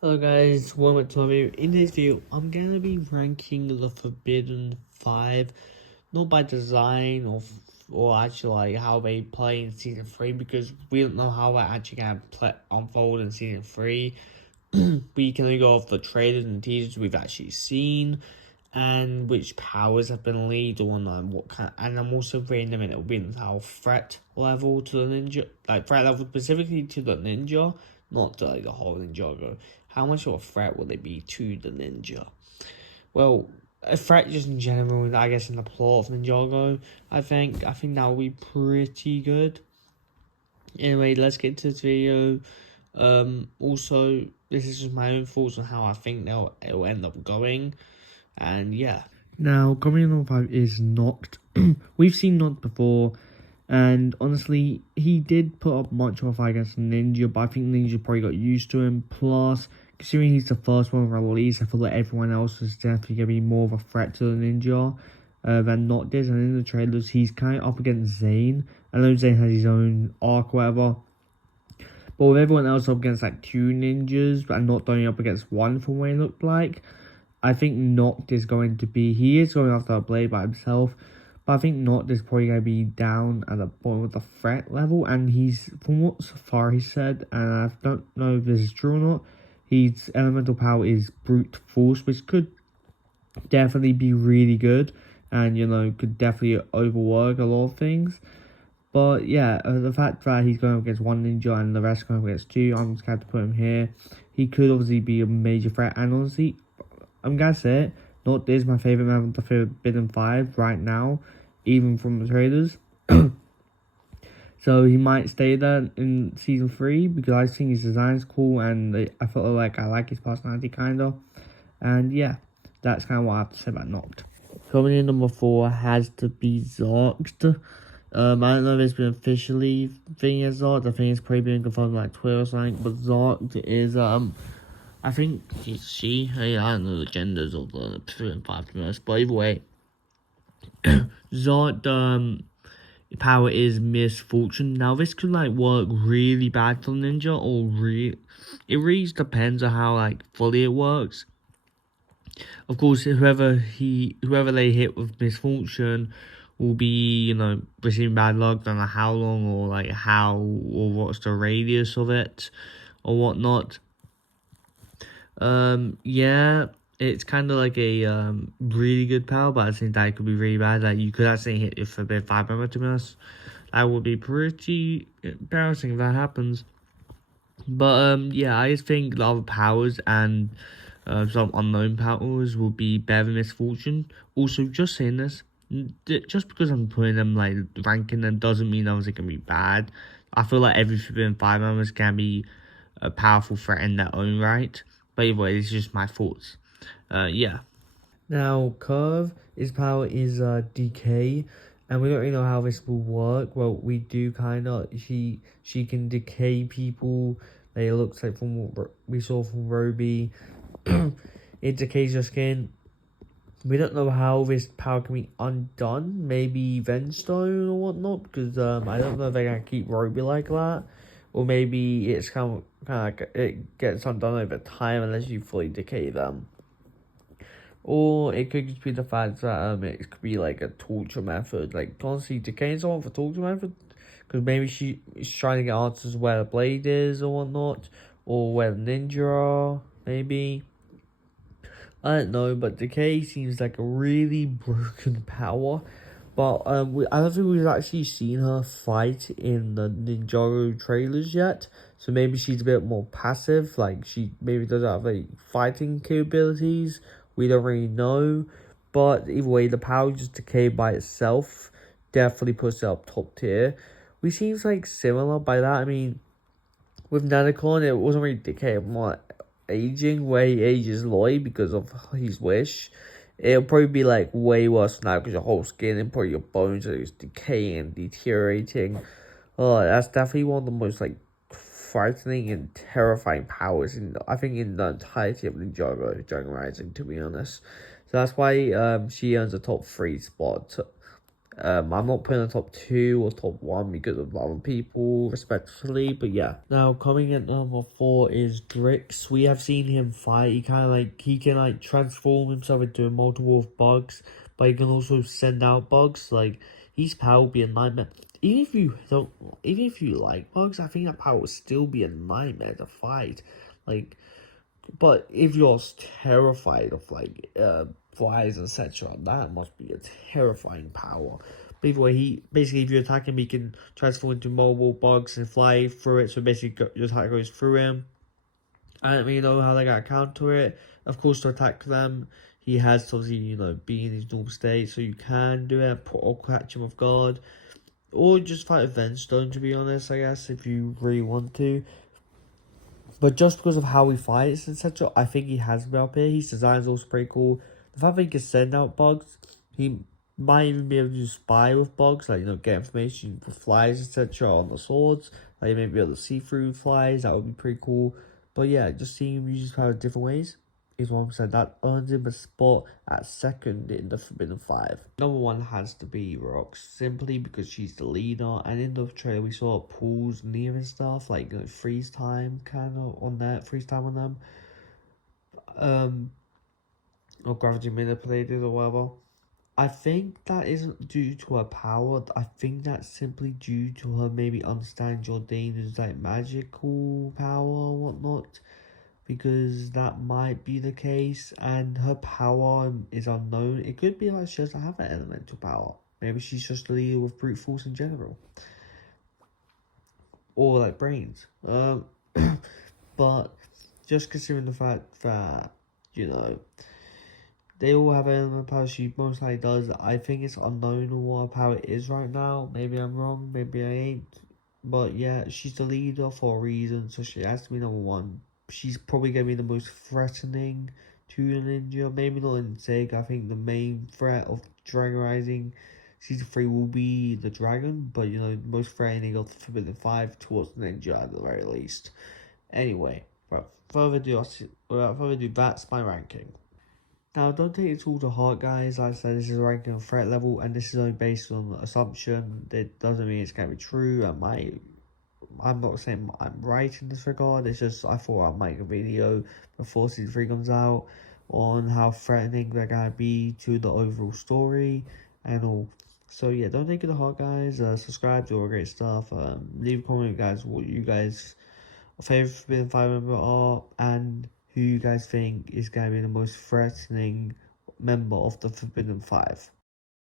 Hello guys, welcome to my video. In this video, I'm gonna be ranking the Forbidden 5, not by design or actually like how they play in season 3, because we don't know how that actually gonna unfold in season 3. We can only go off the trailers and teasers we've actually seen, and which powers have been leaked or what kind. And I'm also rating them in how threat level to the ninja, like threat level specifically to the ninja, not to, like the whole Ninjago. How much of a threat will they be to the ninja? Well, a threat just in general, I guess in the plot of Ninjago, I think that will be pretty good. Anyway, let's get to this video. Also, this is just my own thoughts on how I think it'll end up going, and yeah. Now, coming in on 5 is Noct. We've seen Noct before, and honestly, he did put up much of a fight against Ninja, but I think Ninja probably got used to him. Plus, considering he's the first one released, I feel like everyone else is definitely going to be more of a threat to the Ninja than Noct is. And in the trailers, he's kind of up against Zane. I know Zane has his own arc, whatever. But with everyone else up against like 2 ninjas, but not only up against 1 from what it looked like, I think Noct is going to be, he is going after a blade by himself, but I think Noct is probably going to be down at the point with the threat level, and he's, from what Safari said, and I don't know if this is true or not, his elemental power is brute force, which could definitely be really good, and could definitely overwork a lot of things. But yeah, the fact that he's going up against 1 ninja and the rest going up against 2, I'm just going to put him here. He could obviously be a major threat, and honestly, I'm gonna say it, Noct is my favourite member of the Forbidden 5 right now, even from the trailers. So he might stay there in season 3 because I think his design is cool, and I felt like I like his personality kinda. And yeah, that's kind of what I have to say about Noct. Coming in number 4 has to be Zoct. I don't know if it's been officially thing as Zoct. I think it's probably been confirmed like Twitter or something. But Zoct is I think she. Hey, I don't know the genders of the 5 to be honest. But either way, Zod power is misfortune. Now this could like work really bad for Ninja, or it really depends on how like fully it works. Of course, whoever they hit with misfortune will be receiving bad luck. Don't know how long or like how or what's the radius of it or whatnot. Yeah, it's kind of like a really good power, but I think that could be really bad. Like you could actually hit it for a bit 5 member, to be honest. That would be pretty embarrassing if that happens. But yeah, I just think the other powers and some unknown powers will be better than misfortune. Also, just saying this, just because I'm putting them like ranking them doesn't mean obviously gonna be bad. I feel like every Forbidden 5 members can be a powerful threat in their own right. But anyway, it's just my thoughts. Yeah. Now, Curve, his power is decay, and we don't really know how this will work. Well, we do kind of. She can decay people. It looks like from what we saw from Roby, it decays your skin. We don't know how this power can be undone. Maybe Venstone or whatnot, because I don't know if they're gonna keep Roby like that. Or maybe it's kind of like it gets undone over time unless you fully decay them. Or it could just be the fact that it could be like a torture method, like constantly decaying someone for torture method, because maybe she's trying to get answers where the blade is or whatnot, or where the ninja are, maybe. I don't know, but decay seems like a really broken power. But I don't think we've actually seen her fight in the Ninjago trailers yet. So maybe she's a bit more passive. Like she maybe doesn't have any fighting capabilities. We don't really know. But either way, the power just decay by itself definitely puts it up top tier. We seems like similar by that. I mean, with Nanocon, it wasn't really decay, more aging, where he ages Lloyd because of his wish. It'll probably be like way worse now because your whole skin and probably your bones are just decaying and deteriorating. Oh, that's definitely one of the most like frightening and terrifying powers in the entirety of Ninjago Dragon Rising, to be honest. So that's why she earns a top 3 spot. I'm not putting a top 2 or top 1 because of other people, respectfully, but yeah. Now, coming at number 4 is Drix. We have seen him fight. He can transform himself into multiple bugs, but he can also send out bugs. Like, his power would be a nightmare. Even if you like bugs, I think that power would still be a nightmare to fight. Like, but if you're terrified of flies, etc., that must be a terrifying power. But either way, if you attack him, he can transform into multiple bugs and fly through it. So basically, your attack goes through him. I don't really know how they got to counter it. Of course, to attack them, he has to obviously be in his normal state, so you can do it or catch him off guard, or just fight with Stone. To be honest, I guess if you really want to. But just because of how he fights, etc., I think he has been up here. His design is also pretty cool. The fact that he can send out bugs, he might even be able to spy with bugs, like, get information with flies, etc., on the swords. Like, maybe be able to see through flies, that would be pretty cool. But yeah, just seeing him use his power in different ways is 1%. That earns him a spot at second in the Forbidden 5. Number 1 has to be Rox, simply because she's the leader, and in the trailer we saw pools near and stuff, like freeze time kind of on that, freeze time on them. Or gravity manipulated or whatever. I think that isn't due to her power. I think that's simply due to her maybe understanding Jordan's magical power or whatnot, because that might be the case, and her power is unknown. It could be like she doesn't have an elemental power. Maybe she's just a leader with brute force in general, or like brains. But just considering the fact that they all have elemental power, she most likely does. I think it's unknown what her power is right now. Maybe I'm wrong, maybe I ain't. But yeah, she's the leader for a reason, so she has to be number 1. She's probably going to be the most threatening to the ninja. Maybe not in Sig. I think the main threat of Dragon Rising Season 3 will be the dragon, but the most threatening of the Forbidden 5 towards the ninja at the very least. Anyway, without further ado, that's my ranking. Now, don't take it all to heart, guys. Like I said, this is a ranking on threat level, and this is only based on assumption. It doesn't mean it's going to be true. I'm not saying I'm right in this regard. It's just I thought I'd make a video before Season 3 comes out on how threatening they're going to be to the overall story and all. So yeah, don't take it to heart, guys. Subscribe, do all great stuff. Leave a comment, guys, what you guys' favorite Forbidden 5 member are, and who you guys think is going to be the most threatening member of the Forbidden 5.